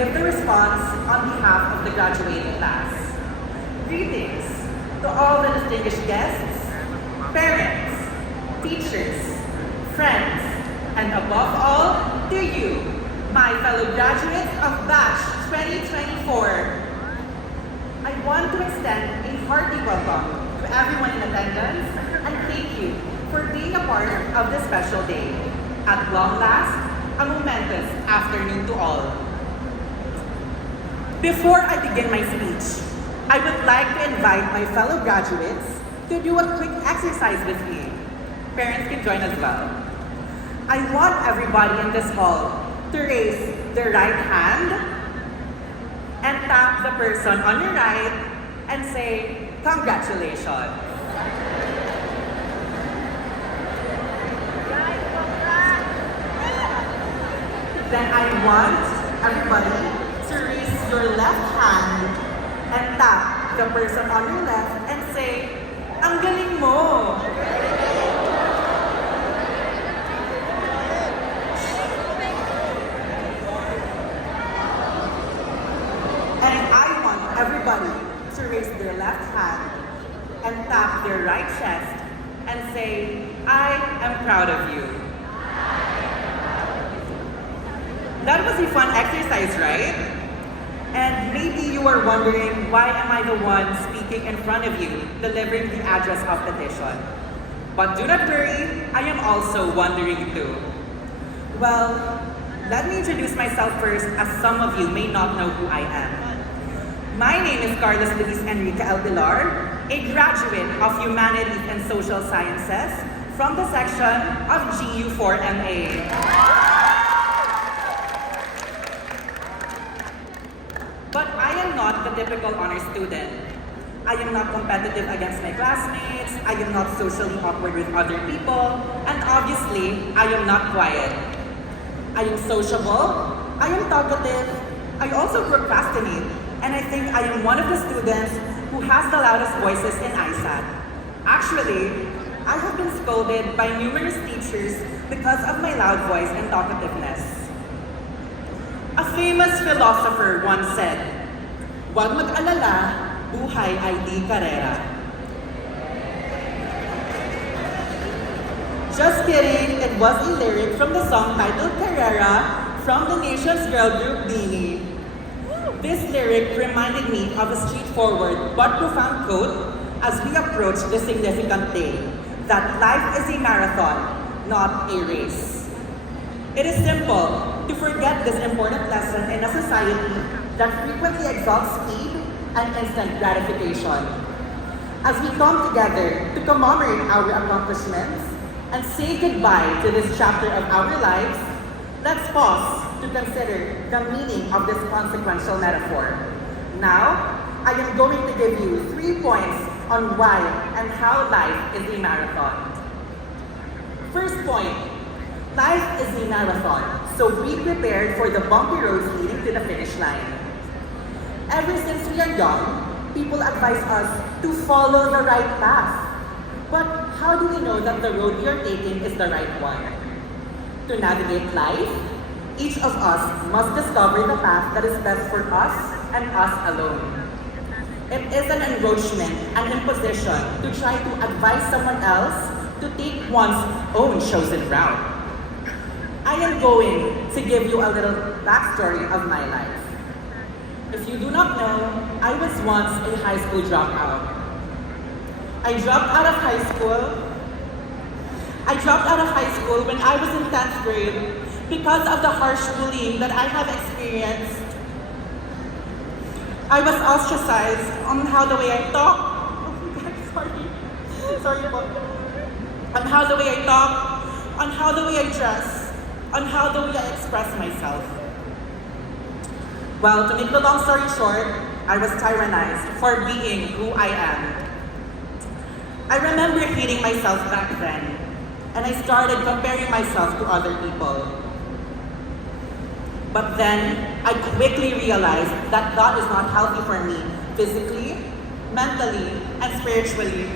give the response on behalf of the graduating class. Greetings to all the distinguished guests, parents, teachers, friends, and above all, to you, my fellow graduates of Batch 2024. I want to extend a hearty welcome to everyone in attendance and thank you for being a part of this special day. At long last, a momentous afternoon to all. Before I begin my speech, I would like to invite my fellow graduates to do a quick exercise with me. Parents can join as well. I want everybody in this hall to raise their right hand and tap the person on your right and say, congratulations. Then I want everybody to raise your left hand and tap the person on your left and say, ang galing mo! And I want everybody to raise their left hand and tap their right chest and say, I am proud of you. That was a fun exercise, right? And maybe you are wondering, why am I the one speaking in front of you, delivering the address of petition? But do not worry, I am also wondering too. Well, let me introduce myself first, as some of you may not know who I am. My name is Carlos Luis Enrique El Pilar, a graduate of Humanities and Social Sciences from the section of GU4MA. But I am not the typical honor student. I am not competitive against my classmates, I am not socially awkward with other people, and obviously, I am not quiet. I am sociable, I am talkative, I also procrastinate, and I think I am one of the students who has the loudest voices in ISAT. Actually, I have been scolded by numerous teachers because of my loud voice and talkativeness. A famous philosopher once said, "Huwag mag-alala, buhay ay di karera." Just kidding, it was a lyric from the song titled Carrera from the nation's girl group Beanie. This lyric reminded me of a straightforward but profound quote as we approach this significant day, that life is a marathon, not a race. It is simple to forget this important lesson in a society that frequently exalts speed and instant gratification. As we come together to commemorate our accomplishments and say goodbye to this chapter of our lives, let's pause to consider the meaning of this consequential metaphor. Now, I am going to give you 3 points on why and how life is a marathon. First point, life is a marathon, so be prepared for the bumpy roads leading to the finish line. Ever since we are young, people advise us to follow the right path. But how do we know that the road we are taking is the right one? To navigate life, each of us must discover the path that is best for us and us alone. It is an enroachment and imposition to try to advise someone else to take one's own chosen route. I am going to give you a little backstory of my life. If you do not know, I was once a high school dropout. I dropped out of high school when I was in 10th grade because of the harsh bullying that I have experienced. I was ostracized on how the way I talk. Oh my God, sorry po. On how the way I talk, on how the way I dress, on how the way I express myself. Well, to make the long story short, I was tyrannized for being who I am. I remember hating myself back then, and I started comparing myself to other people. But then, I quickly realized that God is not healthy for me, physically, mentally, and spiritually.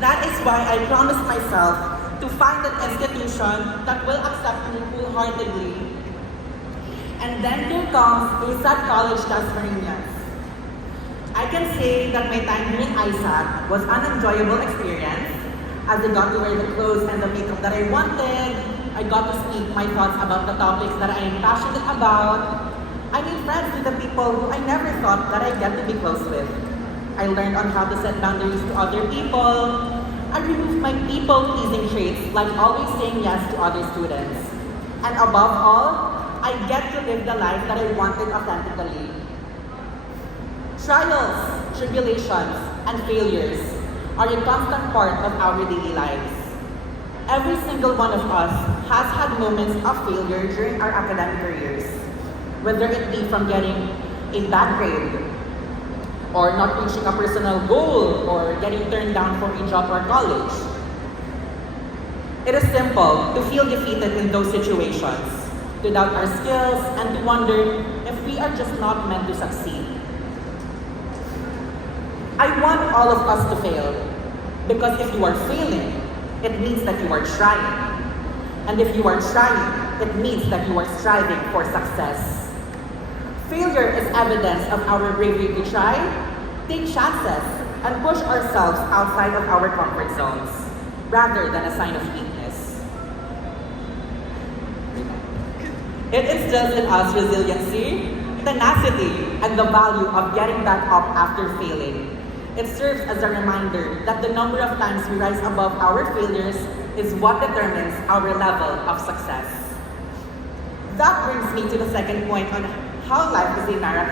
That is why I promised myself to find an institution that will accept me wholeheartedly. And then here comes ASAT College Las Marinas. I can say that my time here in ISAT was an enjoyable experience as I got to wear the clothes and the makeup that I wanted. I got to speak my thoughts about the topics that I am passionate about. I made friends with the people who I never thought that I'd get to be close with. I learned on how to set boundaries to other people. I removed my people-pleasing traits like always saying yes to other students. And above all, I get to live the life that I wanted authentically. Trials, tribulations, and failures are a constant part of our daily lives. Every single one of us has had moments of failure during our academic careers, whether it be from getting a bad grade, or not reaching a personal goal, or getting turned down for a job or college. It is simple to feel defeated in those situations, to doubt our skills, and to wonder if we are just not meant to succeed. I want all of us to fail, because if you are failing, it means that you are trying. And if you are trying, it means that you are striving for success. Failure is evidence of our bravery to try, take chances, and push ourselves outside of our comfort zones, rather than a sign of weakness. It instills in us resiliency, tenacity, and the value of getting back up after failing. It serves as a reminder that the number of times we rise above our failures is what determines our level of success. That brings me to the second point on how life is a marathon.